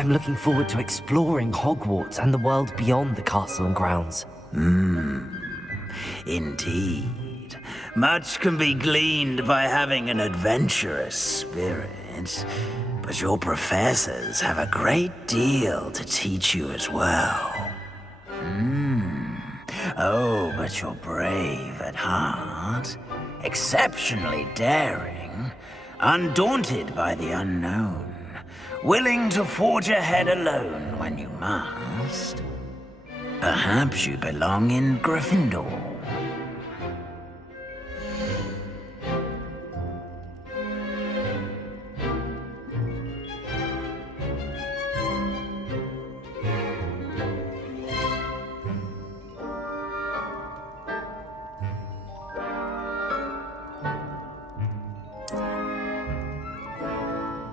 I'm looking forward to exploring Hogwarts and the world beyond the castle and grounds. Indeed. Much can be gleaned by having an adventurous spirit. But your professors have a great deal to teach you as well. Oh, but you're brave at heart, exceptionally daring, undaunted by the unknown, willing to forge ahead alone when you must. Perhaps you belong in Gryffindor.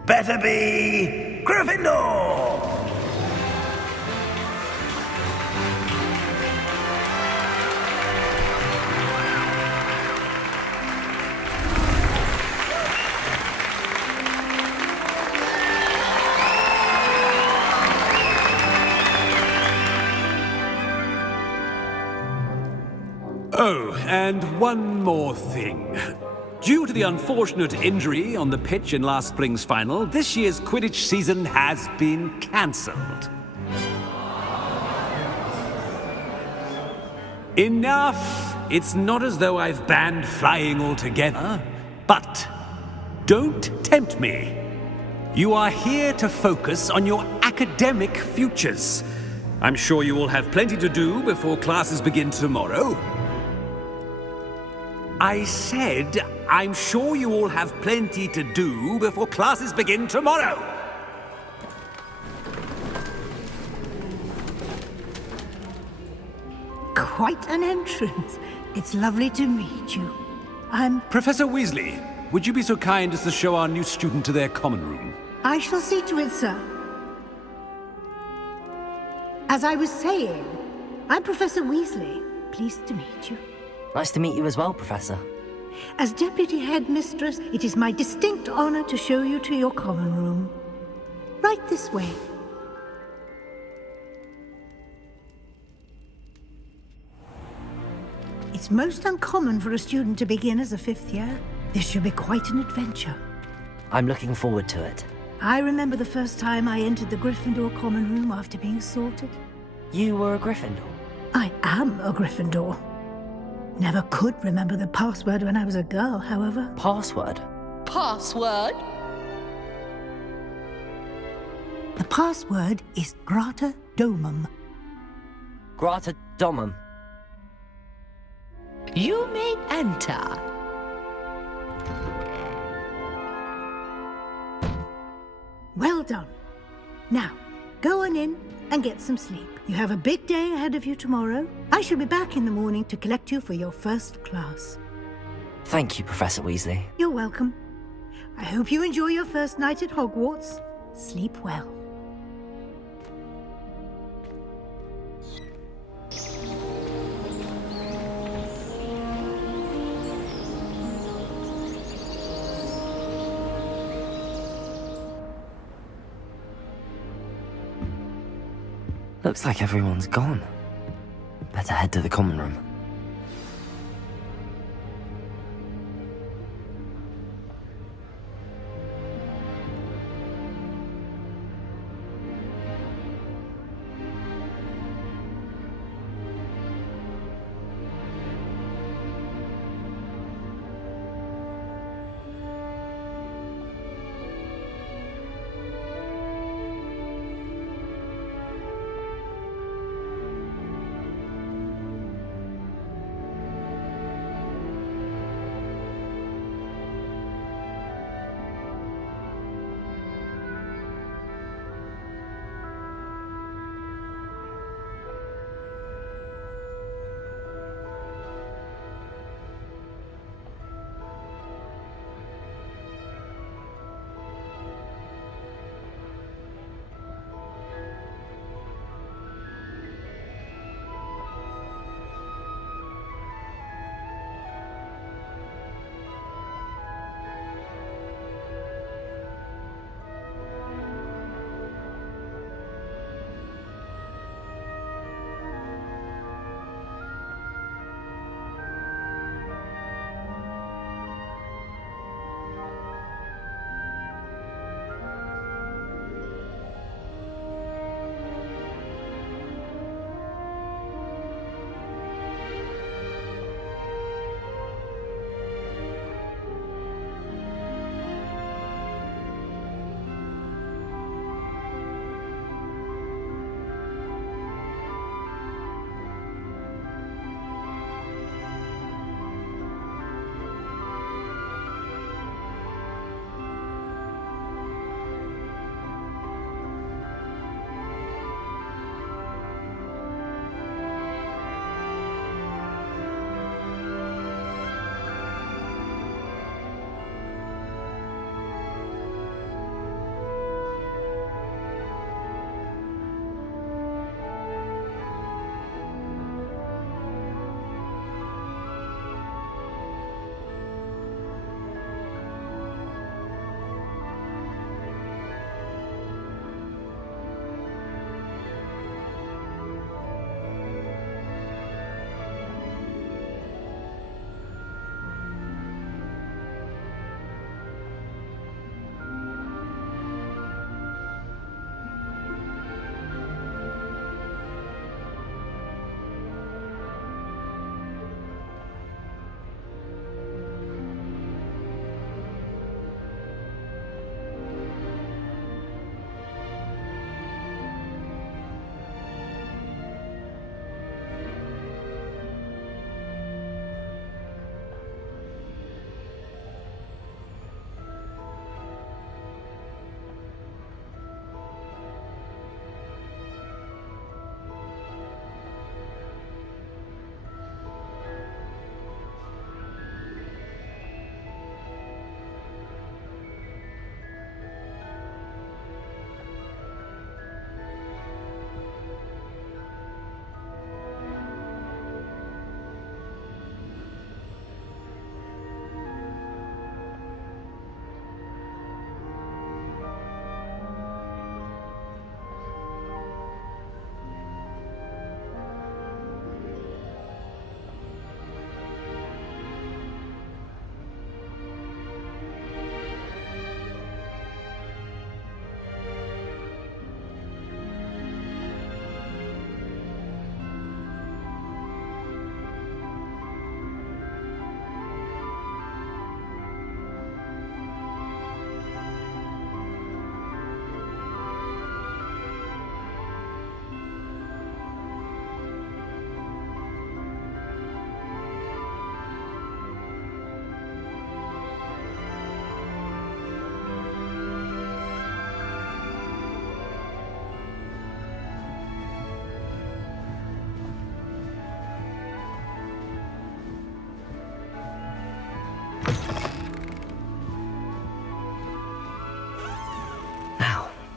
Better be Gryffindor! Oh, and one more thing. Due to the unfortunate injury on the pitch in last spring's final, this year's Quidditch season has been cancelled. Enough! It's not as though I've banned flying altogether, but don't tempt me. You are here to focus on your academic futures. I'm sure you will have plenty to do before classes begin tomorrow. I said, I'm sure you all have plenty to do before classes begin tomorrow. Quite an entrance. It's lovely to meet you. Professor Weasley, would you be so kind as to show our new student to their common room? I shall see to it, sir. As I was saying, I'm Professor Weasley. Pleased to meet you. Nice to meet you as well, Professor. As Deputy Headmistress, it is my distinct honor to show you to your common room. Right this way. It's most uncommon for a student to begin as a fifth year. This should be quite an adventure. I'm looking forward to it. I remember the first time I entered the Gryffindor common room after being sorted. You were a Gryffindor? I am a Gryffindor. Never could remember the password when I was a girl, however. Password? Password? The password is Grata Domum. Grata Domum. You may enter. Well done. Now, go on in and get some sleep. You have a big day ahead of you tomorrow. I shall be back in the morning to collect you for your first class. Thank you, Professor Weasley. You're welcome. I hope you enjoy your first night at Hogwarts. Sleep well. Looks like everyone's gone. Better head to the common room.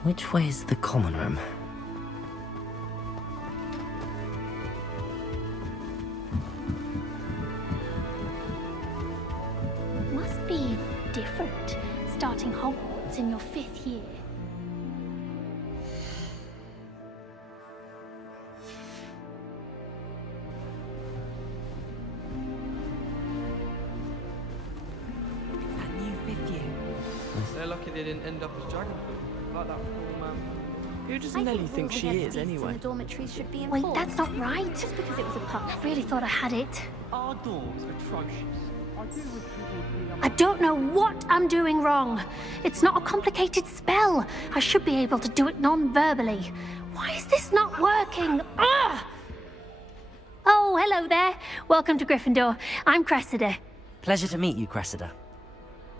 Which way is the common room? Must be different, starting Hogwarts in your 5th year. That new 5th year. They're lucky they didn't end up as dragon food, like that poor man. Who does Nelly think she is, anyway? The dormitories should be enforced. Wait, that's not right. Just because it was a pup. I really thought I had it. Our door's atrocious. I do wish you would I don't know what I'm doing wrong. It's not a complicated spell. I should be able to do it non-verbally. Why is this not working? Ugh! Oh, hello there. Welcome to Gryffindor. I'm Cressida. Pleasure to meet you, Cressida.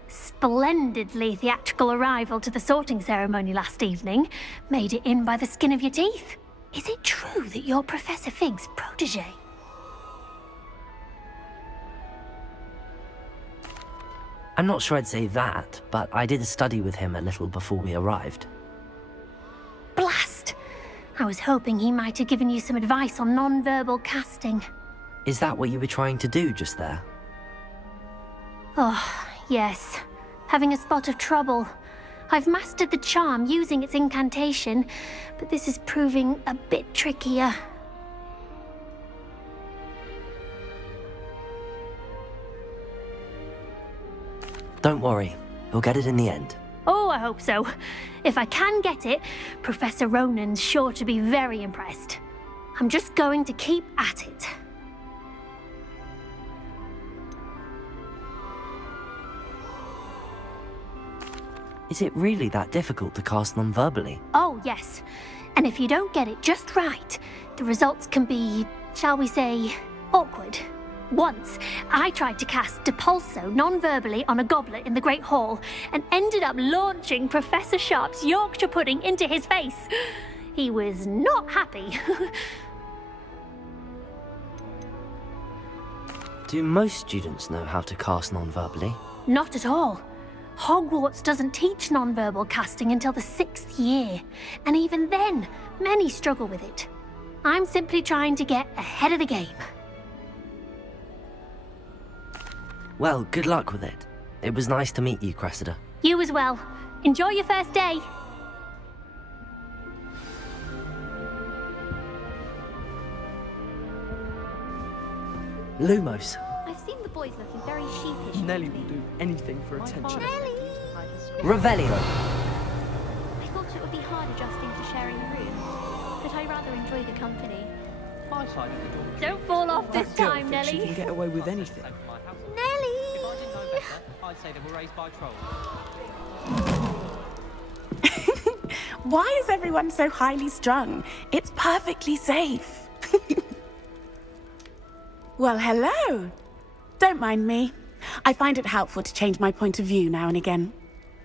Splendidly theatrical arrival to the sorting ceremony last evening. Made it in by the skin of your teeth. Is it true that you're Professor Fig's protege? I'm not sure I'd say that, but I did study with him a little before we arrived. Blast! I was hoping he might have given you some advice on non-verbal casting. Is that what you were trying to do just there? Oh, yes. Having a spot of trouble. I've mastered the charm using its incantation, but this is proving a bit trickier. Don't worry, you'll get it in the end. Oh, I hope so. If I can get it, Professor Ronan's sure to be very impressed. I'm just going to keep at it. Is it really that difficult to cast non-verbally? Oh, yes. And if you don't get it just right, the results can be, shall we say, awkward. Once, I tried to cast Depulso non-verbally on a goblet in the Great Hall and ended up launching Professor Sharp's Yorkshire pudding into his face. He was not happy. Do most students know how to cast non-verbally? Not at all. Hogwarts doesn't teach non-verbal casting until the 6th year, and even then, many struggle with it. I'm simply trying to get ahead of the game. Well, good luck with it. It was nice to meet you, Cressida. You as well. Enjoy your first day. Lumos. I've seen the boys looking very sheepish. Nelly will do anything for attention. Revelio. I thought it would be hard adjusting to sharing a room, but I rather enjoy the company. My side of the door. Don't fall off this That girl time, thinks she Nelly. can get away with anything. Nelly! If I didn't know better, I'd say they were raised by trolls. Why is everyone so highly strung? It's perfectly safe. Well, hello. Don't mind me. I find it helpful to change my point of view now and again.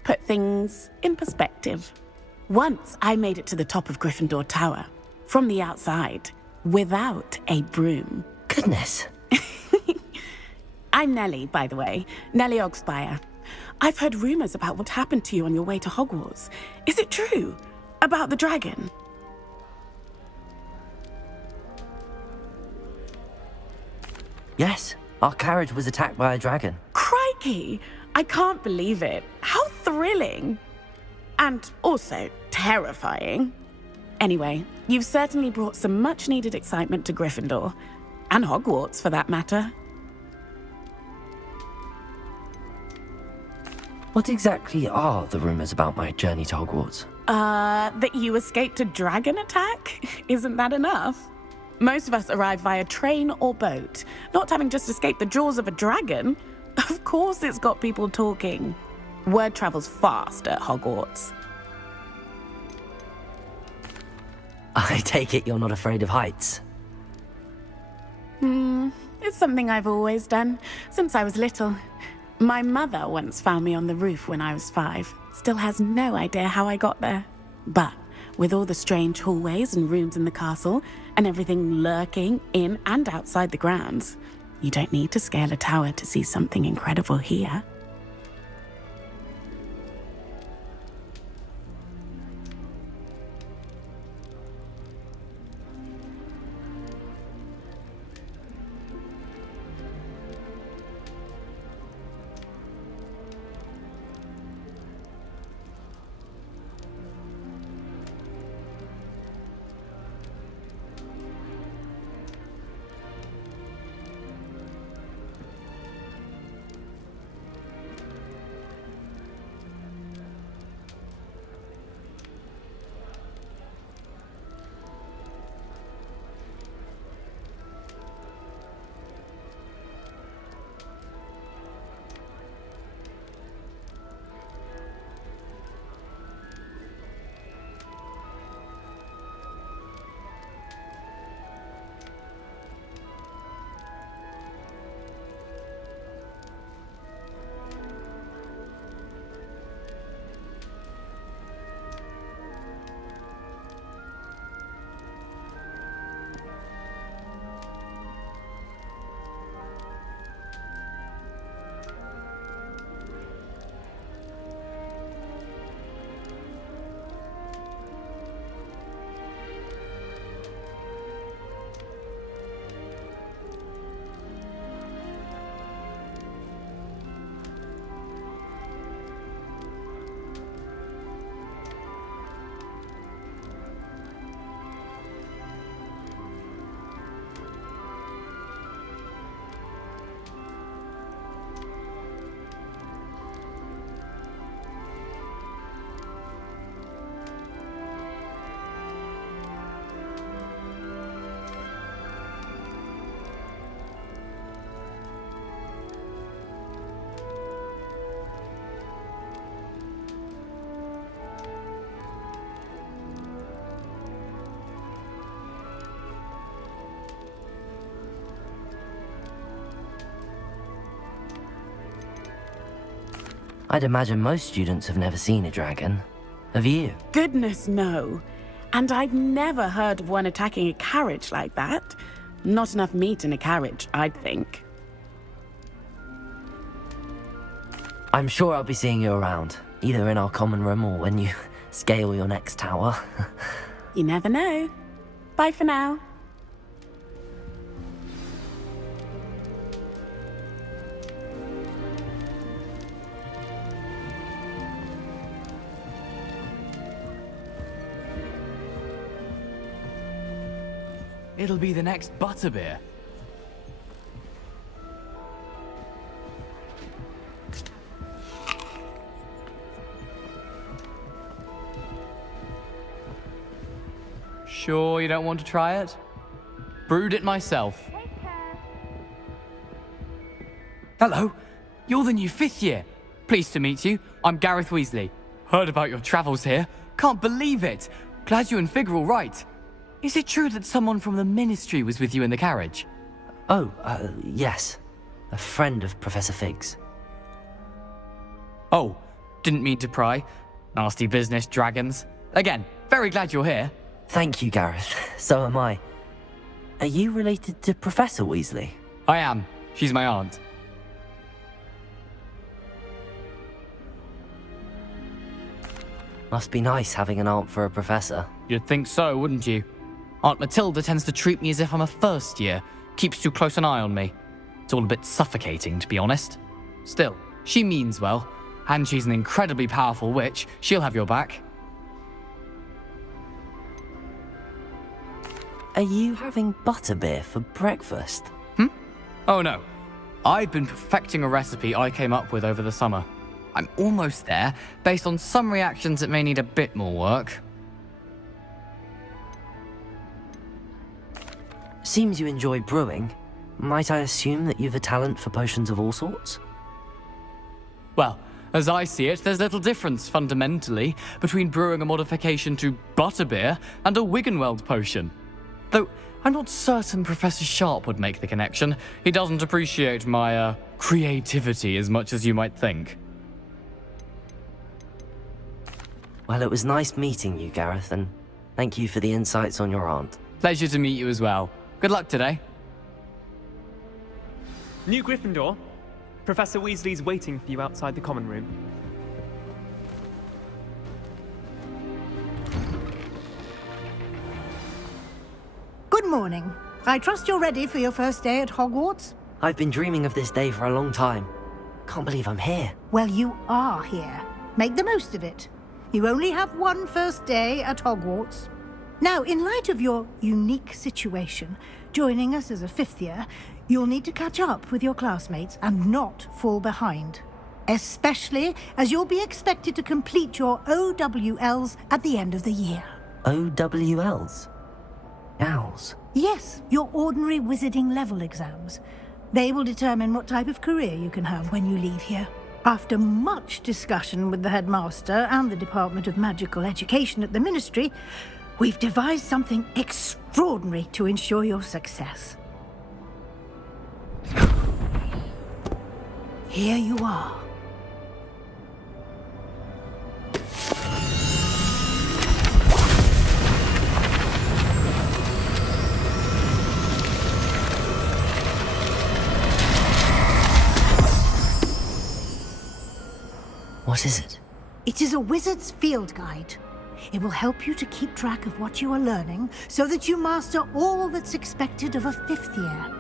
Put things in perspective. Once I made it to the top of Gryffindor Tower, from the outside, without a broom. Goodness. I'm Nellie, by the way. Nellie Ogspire. I've heard rumors about what happened to you on your way to Hogwarts. Is it true? About the dragon? Yes, our carriage was attacked by a dragon. Crikey! I can't believe it. How thrilling! And also terrifying. Anyway, you've certainly brought some much-needed excitement to Gryffindor. And Hogwarts, for that matter. What exactly are the rumors about my journey to Hogwarts? That you escaped a dragon attack? Isn't that enough? Most of us arrive via train or boat, not having just escaped the jaws of a dragon. Of course it's got people talking. Word travels fast at Hogwarts. I take it you're not afraid of heights. It's something I've always done, since I was little. My mother once found me on the roof when I was 5. Still has no idea how I got there. But with all the strange hallways and rooms in the castle, and everything lurking in and outside the grounds, you don't need to scale a tower to see something incredible here. I'd imagine most students have never seen a dragon. Have you? Goodness, no. And I've never heard of one attacking a carriage like that. Not enough meat in a carriage, I'd think. I'm sure I'll be seeing you around, either in our common room or when you scale your next tower. You never know. Bye for now. It'll be the next butterbeer. Sure you don't want to try it? Brewed it myself. Hello, you're the new 5th year. Pleased to meet you. I'm Gareth Weasley. Heard about your travels here. Can't believe it. Glad you and Fig are all right. Is it true that someone from the Ministry was with you in the carriage? Oh, yes. A friend of Professor Fig's. Oh, didn't mean to pry. Nasty business, dragons. Again, very glad you're here. Thank you, Gareth. So am I. Are you related to Professor Weasley? I am. She's my aunt. Must be nice having an aunt for a professor. You'd think so, wouldn't you? Aunt Matilda tends to treat me as if I'm a first year. Keeps too close an eye on me. It's all a bit suffocating, to be honest. Still, she means well. And she's an incredibly powerful witch. She'll have your back. Are you having butterbeer for breakfast? Oh no. I've been perfecting a recipe I came up with over the summer. I'm almost there. Based on some reactions, it may need a bit more work. Seems you enjoy brewing. Might I assume that you've a talent for potions of all sorts? Well, as I see it, there's little difference, fundamentally, between brewing a modification to butterbeer and a Wiggenweld potion. Though, I'm not certain Professor Sharp would make the connection. He doesn't appreciate my, creativity as much as you might think. Well, it was nice meeting you, Gareth, and thank you for the insights on your aunt. Pleasure to meet you as well. Good luck today. New Gryffindor. Professor Weasley's waiting for you outside the common room. Good morning. I trust you're ready for your first day at Hogwarts? I've been dreaming of this day for a long time. Can't believe I'm here. Well, you are here. Make the most of it. You only have one first day at Hogwarts. Now, in light of your unique situation, joining us as a 5th year, you'll need to catch up with your classmates and not fall behind. Especially as you'll be expected to complete your OWLs at the end of the year. OWLs? Owls? Yes, your ordinary wizarding level exams. They will determine what type of career you can have when you leave here. After much discussion with the headmaster and the Department of Magical Education at the Ministry, we've devised something extraordinary to ensure your success. Here you are. What is it? It is a wizard's field guide. It will help you to keep track of what you are learning so that you master all that's expected of a 5th year.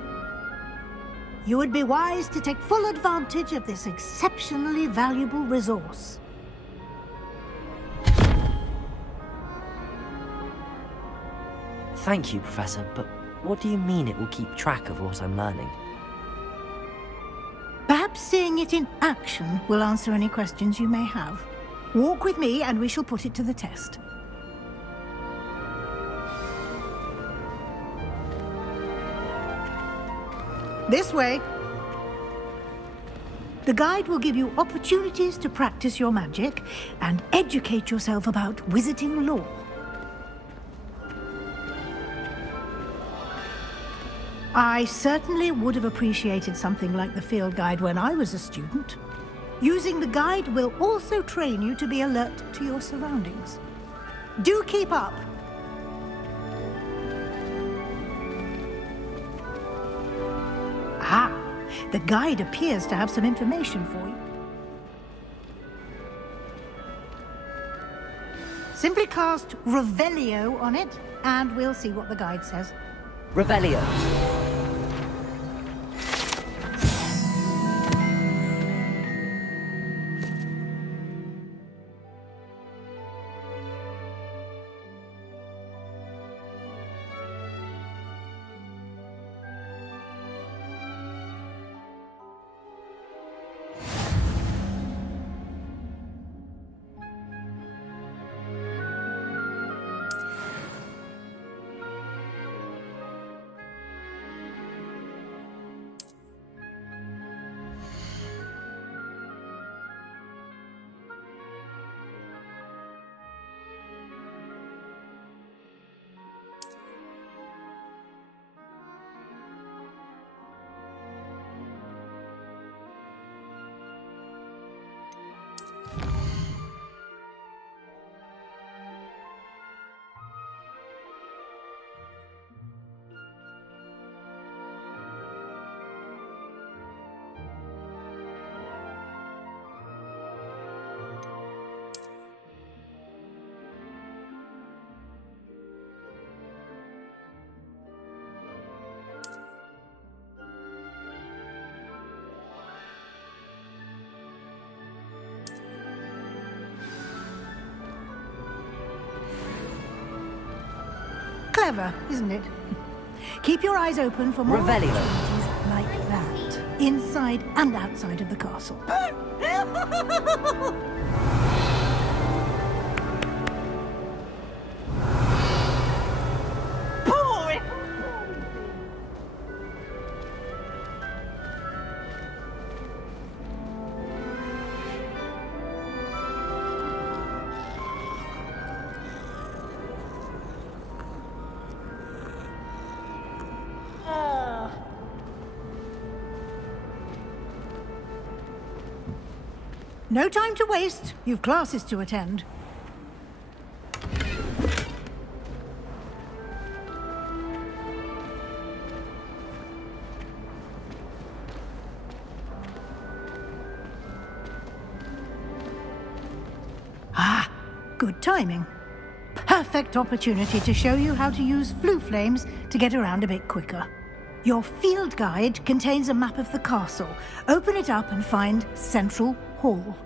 You would be wise to take full advantage of this exceptionally valuable resource. Thank you, Professor, but what do you mean it will keep track of what I'm learning? Perhaps seeing it in action will answer any questions you may have. Walk with me and we shall put it to the test. This way. The guide will give you opportunities to practice your magic and educate yourself about wizarding lore. I certainly would have appreciated something like the field guide when I was a student. Using the guide will also train you to be alert to your surroundings. Do keep up! Ah, the guide appears to have some information for you. Simply cast Revelio on it, and we'll see what the guide says. Revelio. Clever, isn't it? Keep your eyes open for more Revelio. opportunities like that, inside and outside of the castle. No time to waste. You've classes to attend. Ah, good timing. Perfect opportunity to show you how to use flue flames to get around a bit quicker. Your field guide contains a map of the castle. Open it up and find Central Hall.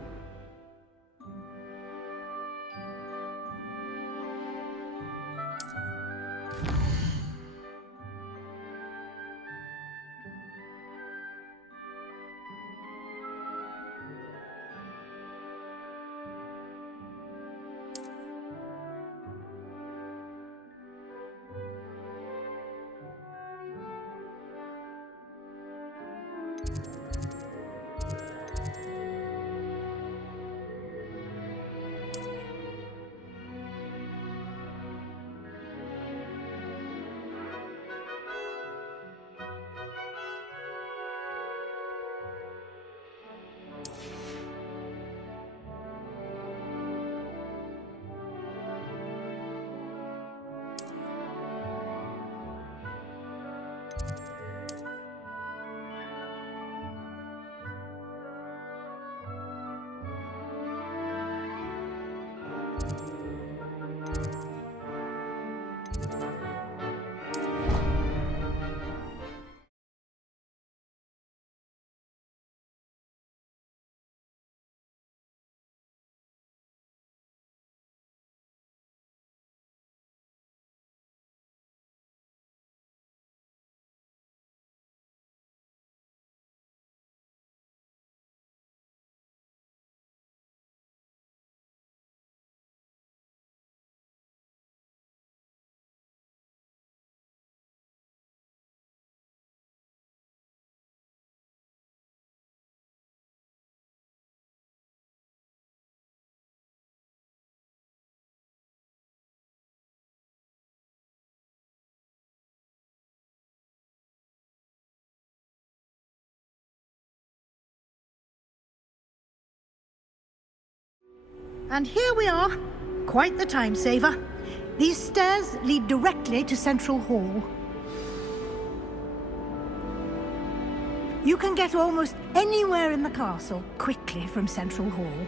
And here we are. Quite the time saver. These stairs lead directly to Central Hall. You can get almost anywhere in the castle quickly from Central Hall.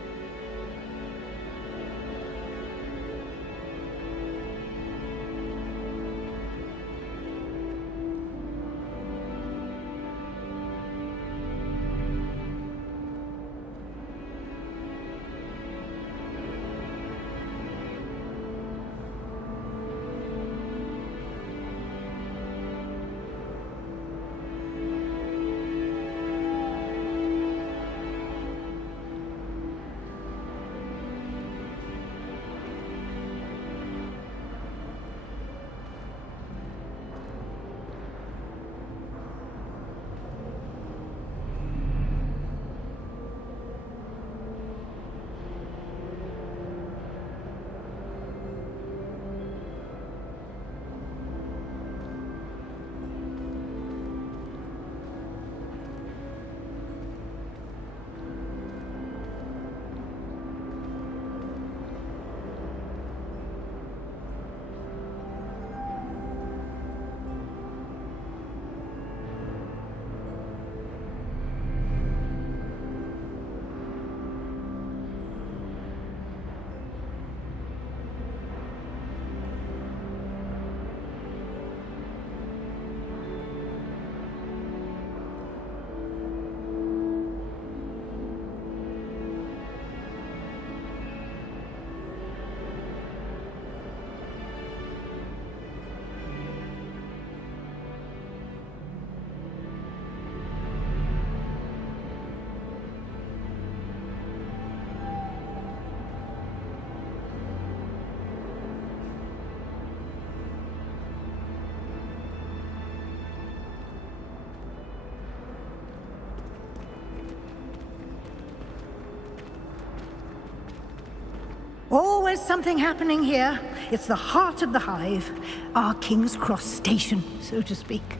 Always something happening here. It's the heart of the hive. Our King's Cross station, so to speak.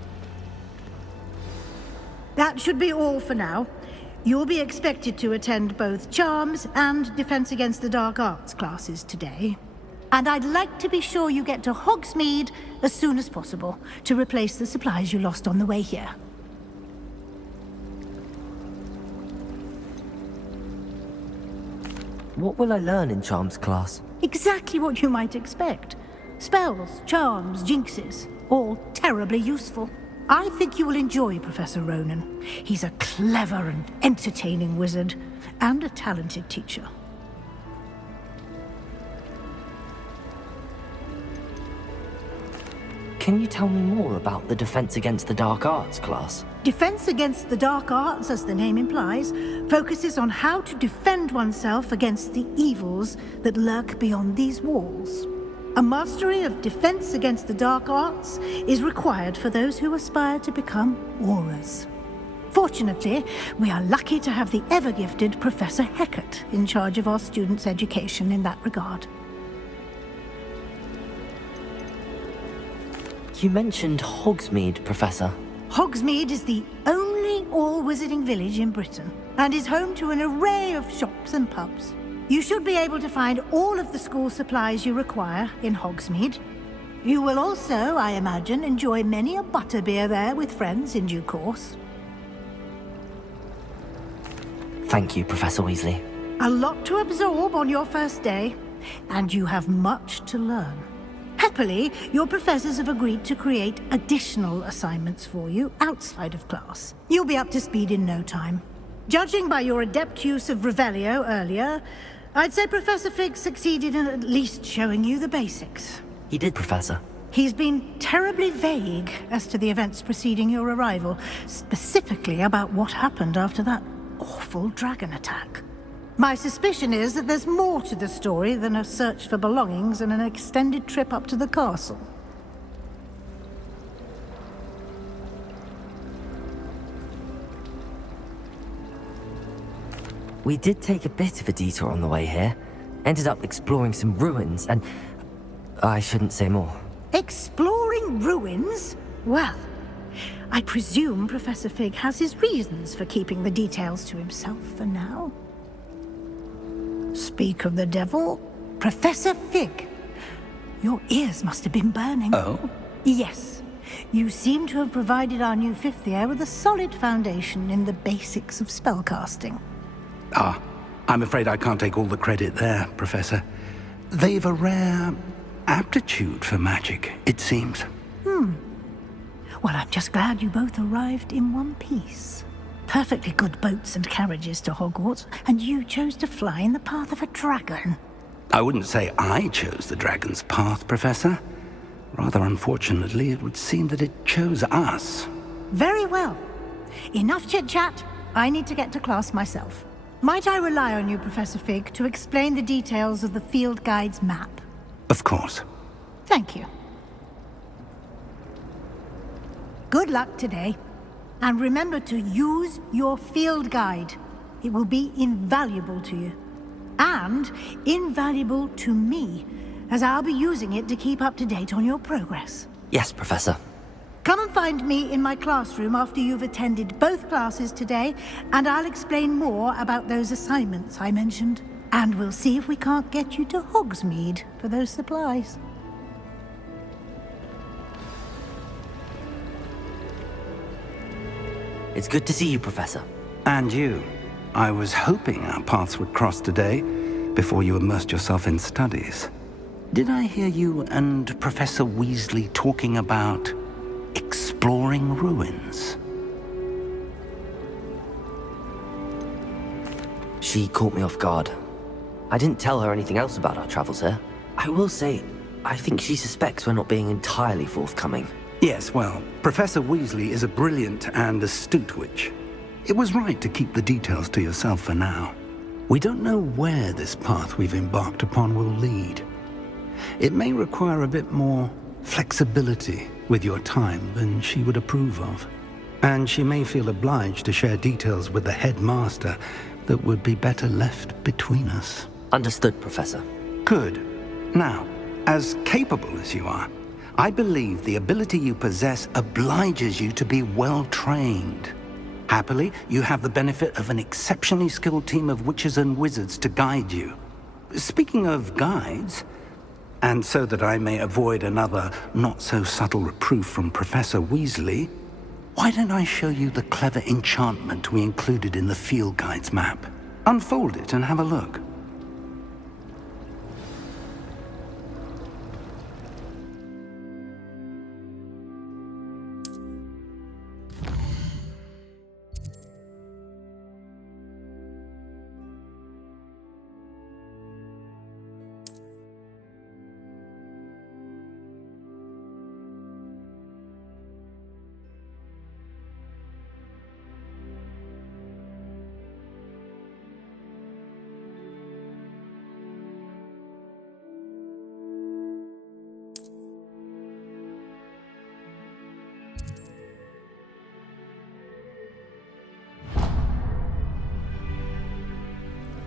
That should be all for now. You'll be expected to attend both Charms and Defense Against the Dark Arts classes today. And I'd like to be sure you get to Hogsmeade as soon as possible to replace the supplies you lost on the way here. What will I learn in Charms class? Exactly what you might expect. Spells, charms, jinxes, all terribly useful. I think you will enjoy Professor Ronan. He's a clever and entertaining wizard, and a talented teacher. Can you tell me more about the Defense Against the Dark Arts class? Defense Against the Dark Arts, as the name implies, focuses on how to defend oneself against the evils that lurk beyond these walls. A mastery of Defense Against the Dark Arts is required for those who aspire to become Aurors. Fortunately, we are lucky to have the ever-gifted Professor Hecat in charge of our students' education in that regard. You mentioned Hogsmeade, Professor. Hogsmeade is the only all-wizarding village in Britain, and is home to an array of shops and pubs. You should be able to find all of the school supplies you require in Hogsmeade. You will also, I imagine, enjoy many a butterbeer there with friends in due course. Thank you, Professor Weasley. A lot to absorb on your first day, and you have much to learn. Happily, your professors have agreed to create additional assignments for you outside of class. You'll be up to speed in no time. Judging by your adept use of Revelio earlier, I'd say Professor Fig succeeded in at least showing you the basics. He did, Professor. He's been terribly vague as to the events preceding your arrival, specifically about what happened after that awful dragon attack. My suspicion is that there's more to the story than a search for belongings and an extended trip up to the castle. We did take a bit of a detour on the way here. Ended up exploring some ruins and... I shouldn't say more. Exploring ruins? Well, I presume Professor Fig has his reasons for keeping the details to himself for now. Speak of the devil. Professor Fig. Your ears must have been burning. Oh? Yes. You seem to have provided our new fifth year with a solid foundation in the basics of spellcasting. Ah, I'm afraid I can't take all the credit there, Professor. They've a rare aptitude for magic, it seems. Well, I'm just glad you both arrived in one piece. Perfectly good boats and carriages to Hogwarts, and you chose to fly in the path of a dragon. I wouldn't say I chose the dragon's path, Professor. Rather unfortunately, it would seem that it chose us. Very well. Enough chit-chat. I need to get to class myself. Might I rely on you, Professor Fig, to explain the details of the field guide's map? Of course. Thank you. Good luck today. And remember to use your field guide. It will be invaluable to you. And invaluable to me, as I'll be using it to keep up to date on your progress. Yes, Professor. Come and find me in my classroom after you've attended both classes today, and I'll explain more about those assignments I mentioned. And we'll see if we can't get you to Hogsmeade for those supplies. It's good to see you, Professor. And you. I was hoping our paths would cross today, before you immersed yourself in studies. Did I hear you and Professor Weasley talking about exploring ruins? She caught me off guard. I didn't tell her anything else about our travels here. I will say, I think she suspects we're not being entirely forthcoming. Yes, well, Professor Weasley is a brilliant and astute witch. It was right to keep the details to yourself for now. We don't know where this path we've embarked upon will lead. It may require a bit more flexibility with your time than she would approve of. And she may feel obliged to share details with the headmaster that would be better left between us. Understood, Professor. Good. Now, as capable as you are, I believe the ability you possess obliges you to be well trained. Happily, you have the benefit of an exceptionally skilled team of witches and wizards to guide you. Speaking of guides, and so that I may avoid another not-so-subtle reproof from Professor Weasley, why don't I show you the clever enchantment we included in the field guide's map? Unfold it and have a look.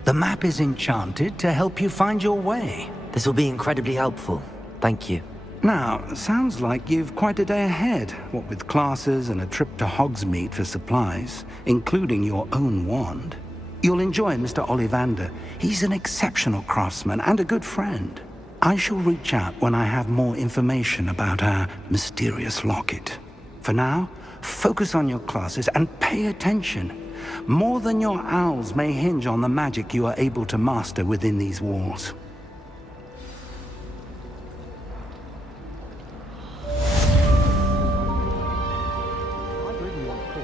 The map is enchanted to help you find your way. This will be incredibly helpful. Thank you. Now, sounds like you've quite a day ahead, what with classes and a trip to Hogsmeade for supplies, including your own wand. You'll enjoy Mr. Ollivander. He's an exceptional craftsman and a good friend. I shall reach out when I have more information about our mysterious locket. For now, focus on your classes and pay attention. More than your owls may hinge on the magic you are able to master within these walls. I really want Paul.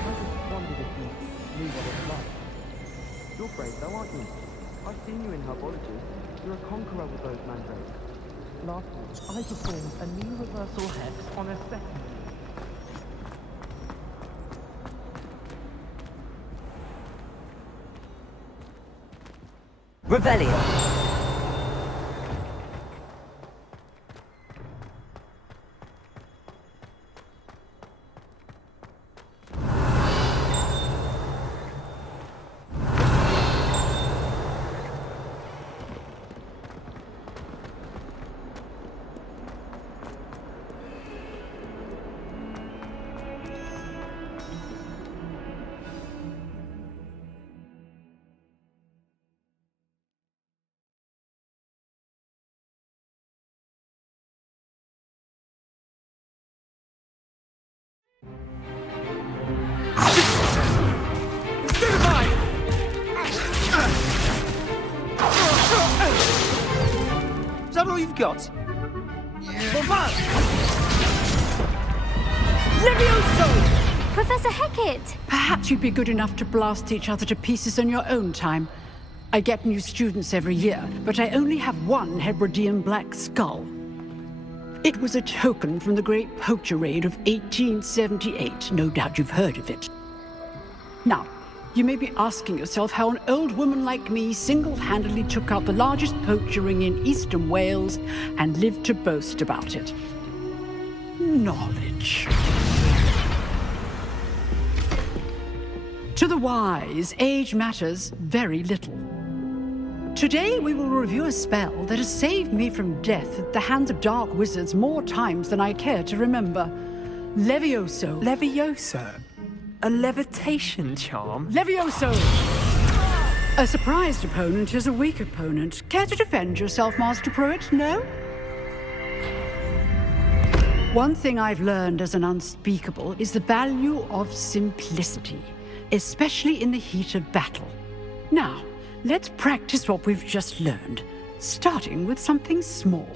I just wondered if you knew what it's like. You're brave though, aren't you? I've seen you in herbology. You're a conqueror with those mandrakes. Last week, I performed a new reversal hex on a second. Revelio! all you've got? Levioso! Professor Hecat! Perhaps you'd be good enough to blast each other to pieces on your own time. I get new students every year, but I only have one Hebridean black skull. It was a token from the Great Poacher Raid of 1878. No doubt you've heard of it. Now, you may be asking yourself how an old woman like me single-handedly took out the largest poacher ring in eastern Wales and lived to boast about it. Knowledge. To the wise, age matters very little. Today we will review a spell that has saved me from death at the hands of dark wizards more times than I care to remember. Levioso. Levioso? A levitation charm? Levioso! A surprised opponent is a weak opponent. Care to defend yourself, Master Pruitt? No? One thing I've learned as an unspeakable is the value of simplicity, especially in the heat of battle. Now, let's practice what we've just learned, starting with something small.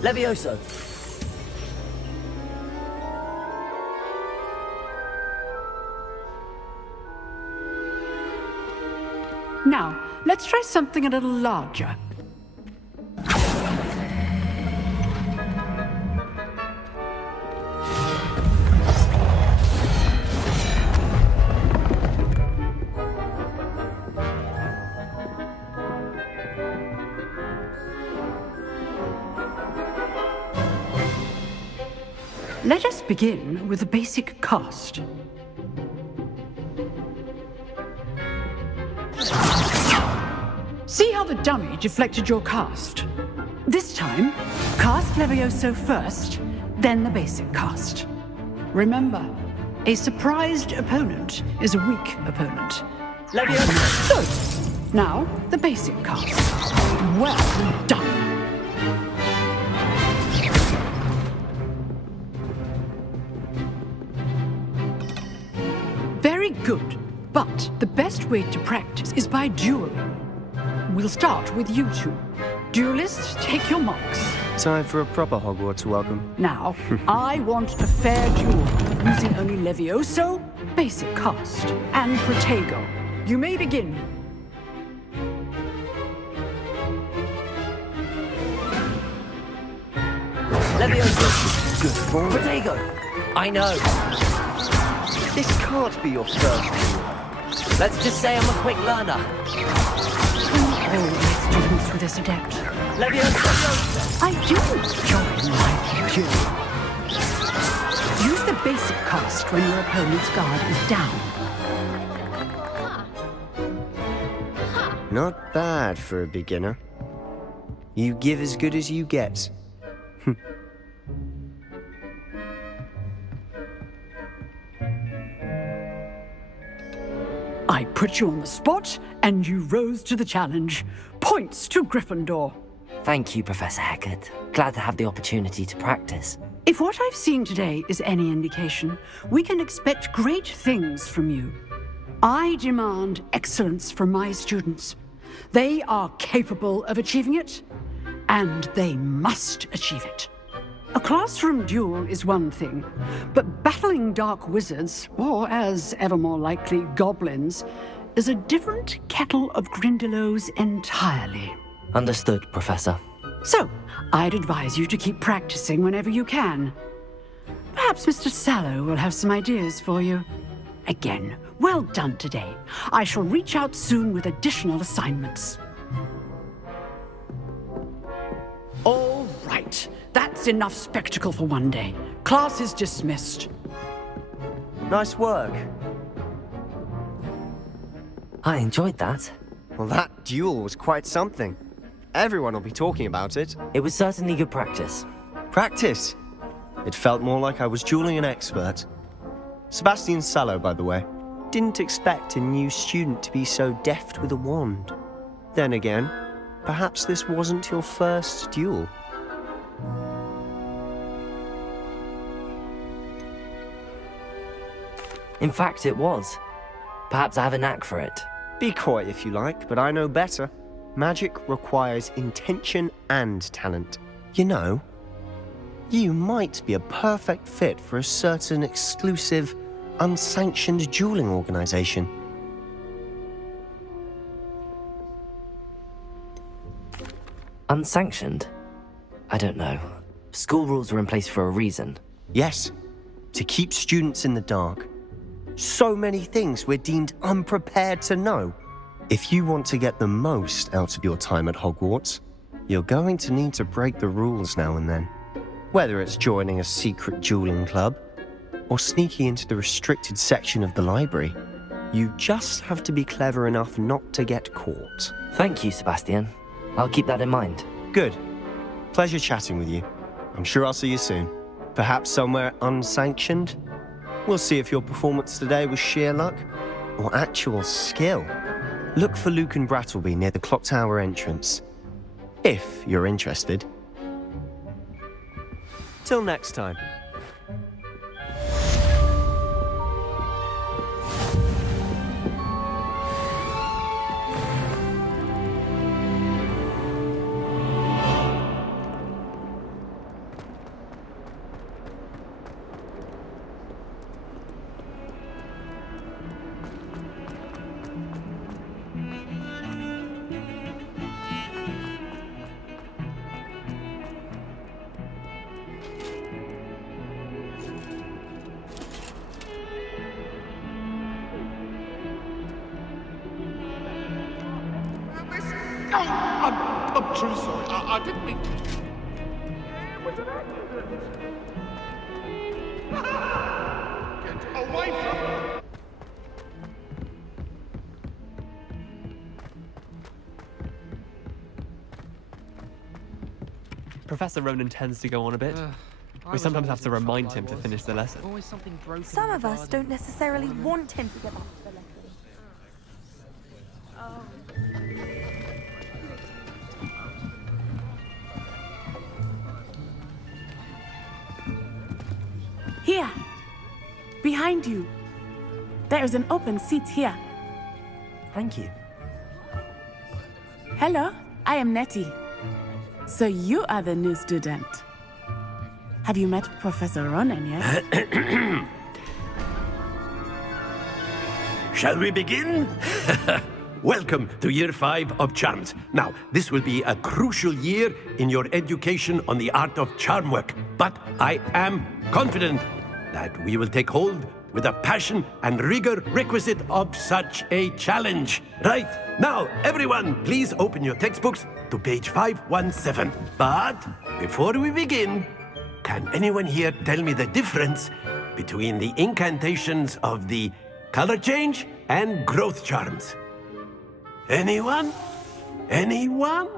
Levioso! Now, let's try something a little larger. Let us begin with the basic cast. See how the dummy deflected your cast? This time, cast Levioso first, then the basic cast. Remember, a surprised opponent is a weak opponent. Levioso! Good. Now, the basic cast. Well done. Very good, but the best way to practice is by dueling. We'll start with you two. Duelists, take your marks. Time for a proper Hogwarts welcome. Now, I want a fair duel, using only Levioso, basic cast, and Protego. You may begin. Levioso! Good form. Protego! I know. This can't be your first duel. Let's just say I'm a quick learner. Always students with this adept. Levioso! I do enjoy my duel. Use the basic cast when your opponent's guard is down. Not bad for a beginner. You give as good as you get. I put you on the spot, and you rose to the challenge. Points to Gryffindor. Thank you, Professor Hecat. Glad to have the opportunity to practice. If what I've seen today is any indication, we can expect great things from you. I demand excellence from my students. They are capable of achieving it, and they must achieve it. A classroom duel is one thing, but battling dark wizards, or as ever more likely, goblins, is a different kettle of Grindylows entirely. Understood, Professor. So, I'd advise you to keep practicing whenever you can. Perhaps Mr. Sallow will have some ideas for you. Again, well done today. I shall reach out soon with additional assignments. All right. That's enough spectacle for one day. Class is dismissed. Nice work. I enjoyed that. Well, that duel was quite something. Everyone will be talking about it. It was certainly good practice. Practice? It felt more like I was dueling an expert. Sebastian Sallow, by the way. didn't expect a new student to be so deft with a wand. Then again, perhaps this wasn't your first duel. In fact, it was. Perhaps I have a knack for it. Be quiet if you like, but I know better. Magic requires intention and talent. You know, you might be a perfect fit for a certain exclusive, unsanctioned dueling organization. Unsanctioned? I don't know. School rules are in place for a reason. Yes, to keep students in the dark. So many things we're deemed unprepared to know. If you want to get the most out of your time at Hogwarts, you're going to need to break the rules now and then. Whether it's joining a secret dueling club, or sneaking into the restricted section of the library, you just have to be clever enough not to get caught. Thank you, Sebastian. I'll keep that in mind. Good. Pleasure chatting with you. I'm sure I'll see you soon. Perhaps somewhere unsanctioned? We'll see if your performance today was sheer luck or actual skill. Look for Luke and Brattleby near the clock tower entrance, if you're interested. Till next time. I'm truly sorry. I didn't mean... It was an accident. Get away from me! Professor Ronan tends to go on a bit. We sometimes have to remind him to finish the lesson. Some of us don't necessarily want him to get back to the lesson. Here, behind you. There is an open seat here. Thank you. Hello, I am Nettie. So you are the new student. Have you met Professor Ronan yet? Shall we begin? Welcome to Year 5 of Charms. Now, this will be a crucial year in your education on the art of charm work, but I am confident that we will take hold with the passion and rigor requisite of such a challenge. Right, now, everyone, please open your textbooks to page 517. But before we begin, can anyone here tell me the difference between the incantations of the color change and growth charms? Anyone? Anyone?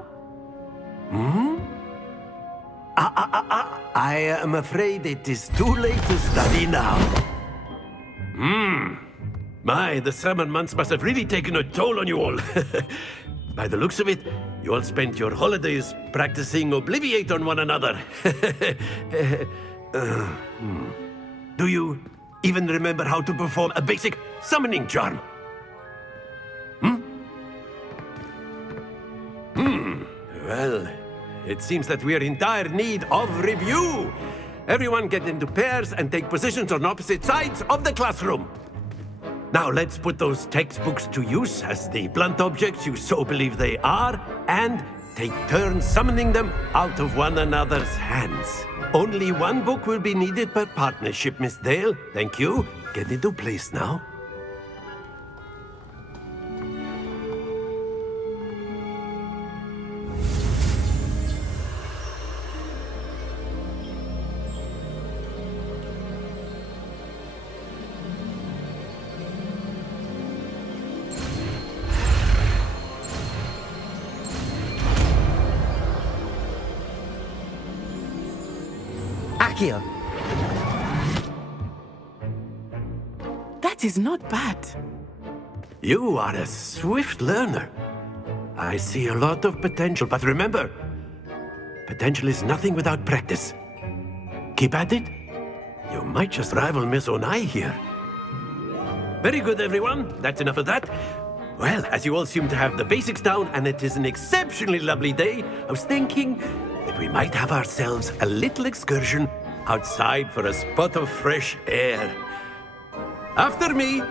I am afraid it is too late to study now. My, the summer months must have really taken a toll on you all. By the looks of it, you all spent your holidays practicing Obliviate on one another. Do you even remember how to perform a basic summoning charm? Well, it seems that we are in dire need of review. Everyone get into pairs and take positions on opposite sides of the classroom. Now let's put those textbooks to use as the blunt objects you so believe they are, and take turns summoning them out of one another's hands. Only one book will be needed per partnership, Miss Dale. Thank you. Get into place now. That That is not bad. You are a swift learner. I see a lot of potential, but remember, potential is nothing without practice. Keep at it. You might just rival Miss Onai here. Very good, everyone. That's enough of that. Well, as you all seem to have the basics down, and it is an exceptionally lovely day, I was thinking that we might have ourselves a little excursion outside for a spot of fresh air. After me.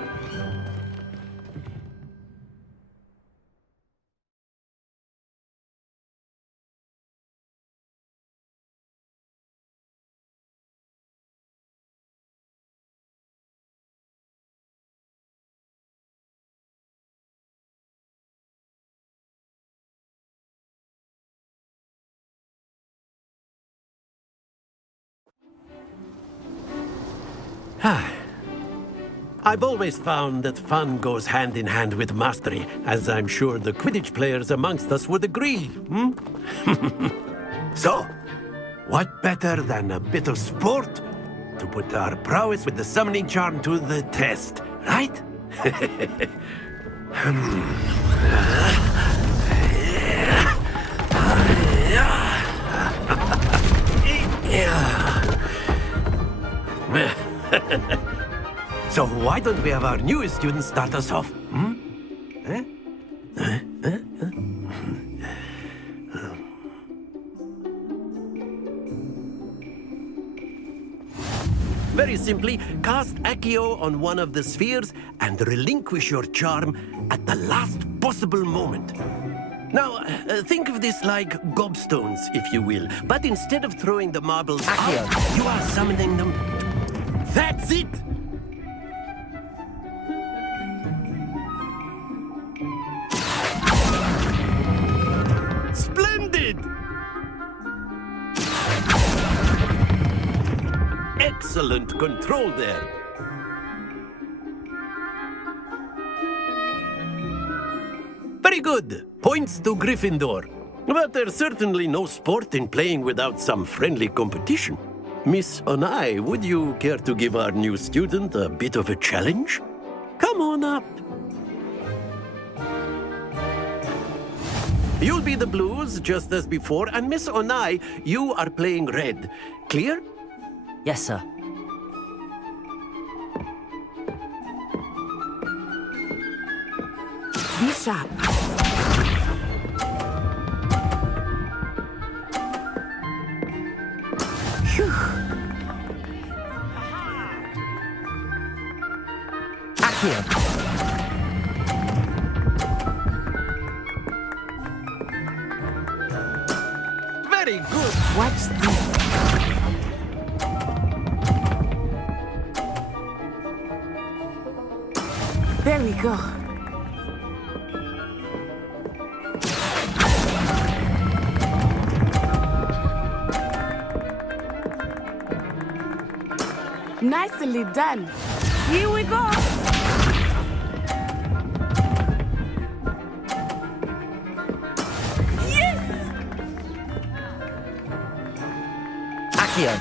I've always found that fun goes hand in hand with mastery, as I'm sure the Quidditch players amongst us would agree. So, what better than a bit of sport to put our prowess with the summoning charm to the test, right? So why don't we have our newest student start us off? Very simply, cast Accio on one of the spheres and relinquish your charm at the last possible moment. Now, think of this like gobstones, if you will. But instead of throwing the marbles out, you are summoning them. That's it! Splendid! Excellent control there. Very good. Points to Gryffindor. But there's certainly no sport in playing without some friendly competition. Miss Onai, would you care to give our new student a bit of a challenge? Come on up. You'll be the blues, just as before, and Miss Onai, you are playing red. Clear? Yes, sir. Be sharp. Phew. Accio. Very good. Watch this. There we go. Nicely done. Here we go. Accio.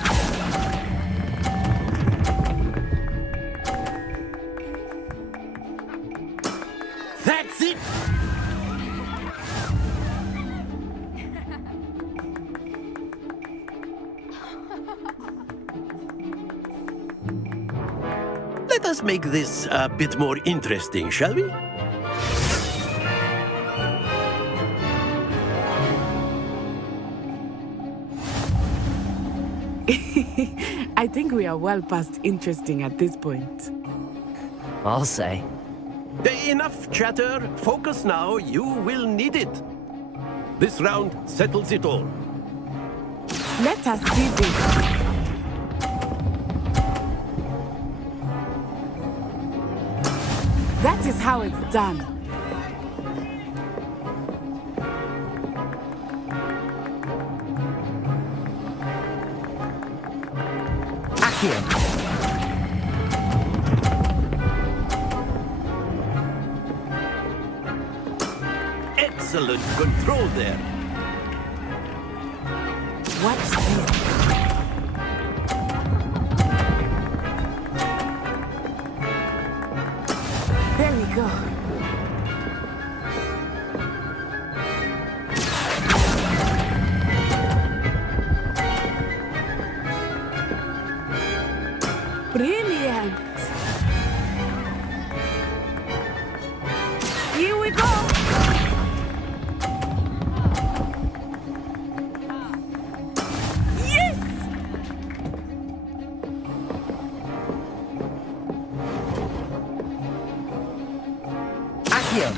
That's it! Let us make this a bit more interesting, shall we? I think we are well past interesting at this point. I'll say. Enough chatter. Focus now. You will need it. This round settles it all. Let us see this. That is how it's done. Accio. Excellent control there. Watch this. Here we go! Yes! Accio!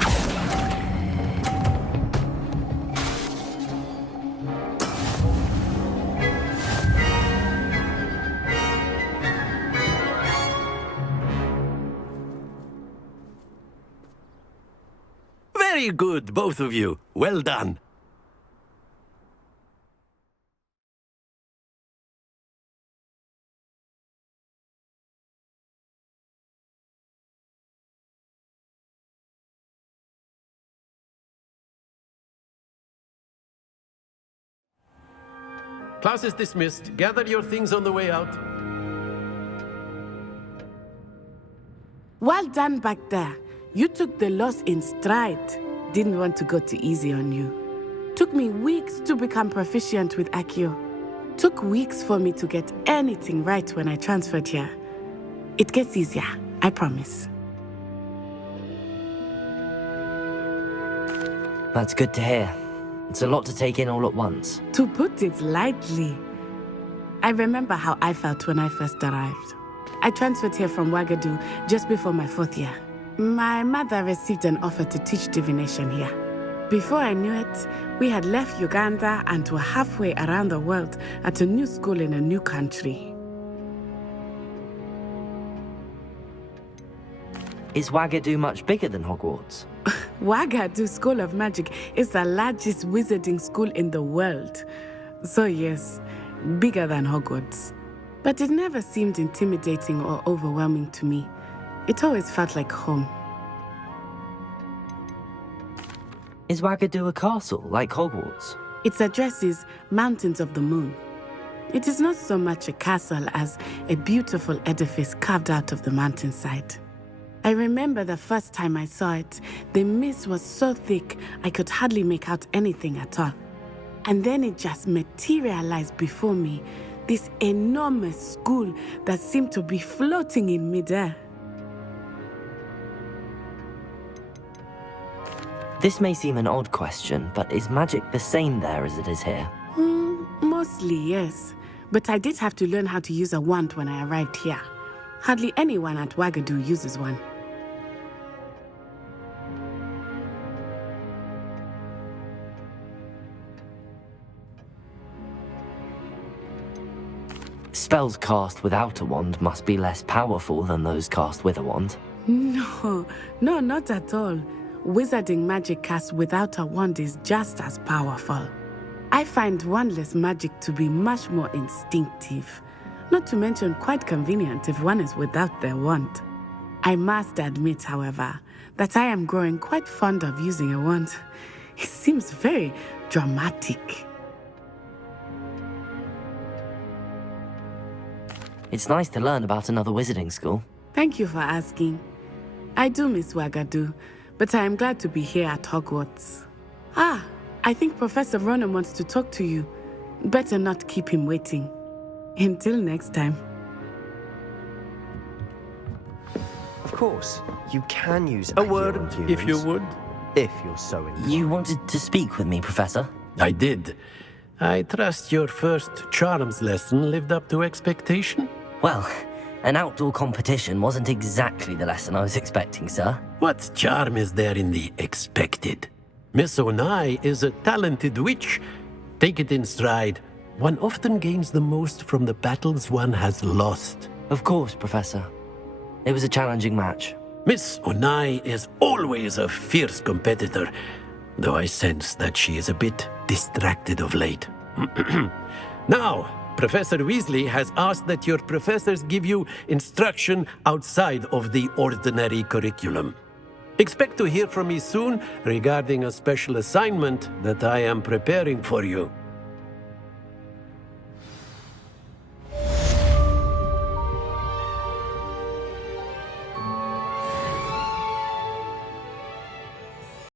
Very good, both of you. Well done. Class is dismissed. Gather your things on the way out. Well done back there. You took the loss in stride. Didn't want to go too easy on you. Took me weeks to become proficient with Accio. Took weeks for me to get anything right when I transferred here. It gets easier, I promise. That's good to hear. It's a lot to take in all at once. To put it lightly, I remember how I felt when I first arrived. I transferred here from Wagadu just before my 4th year. My mother received an offer to teach divination here. Before I knew it, we had left Uganda and were halfway around the world at a new school in a new country. Is Wagadu much bigger than Hogwarts? Wagadu School of Magic is the largest wizarding school in the world. So yes, bigger than Hogwarts. But it never seemed intimidating or overwhelming to me. It always felt like home. Is Wagadu a castle, like Hogwarts? Its address is Mountains of the Moon. It is not so much a castle as a beautiful edifice carved out of the mountainside. I remember the first time I saw it, the mist was so thick I could hardly make out anything at all. And then it just materialized before me, this enormous school that seemed to be floating in midair. This may seem an odd question, but is magic the same there as it is here? Mostly, yes. But I did have to learn how to use a wand when I arrived here. Hardly anyone at Wagadu uses one. Spells cast without a wand must be less powerful than those cast with a wand. No, not at all. Wizarding magic cast without a wand is just as powerful. I find wandless magic to be much more instinctive, not to mention quite convenient if one is without their wand. I must admit, however, that I am growing quite fond of using a wand. It seems very dramatic. It's nice to learn about another wizarding school. Thank you for asking. I do miss Wagadu, but I am glad to be here at Hogwarts. I think Professor Ronan wants to talk to you. Better not keep him waiting. Until next time. Of course, you can use a word, if you would. If you're so inclined. You wanted to speak with me, Professor? I did. I trust your first charms lesson lived up to expectation? Well, an outdoor competition wasn't exactly the lesson I was expecting, sir. What charm is there in the expected? Miss Onai is a talented witch. Take it in stride. One often gains the most from the battles one has lost. Of course, Professor. It was a challenging match. Miss Onai is always a fierce competitor, though I sense that she is a bit distracted of late. Now, Professor Weasley has asked that your professors give you instruction outside of the ordinary curriculum. Expect to hear from me soon regarding a special assignment that I am preparing for you.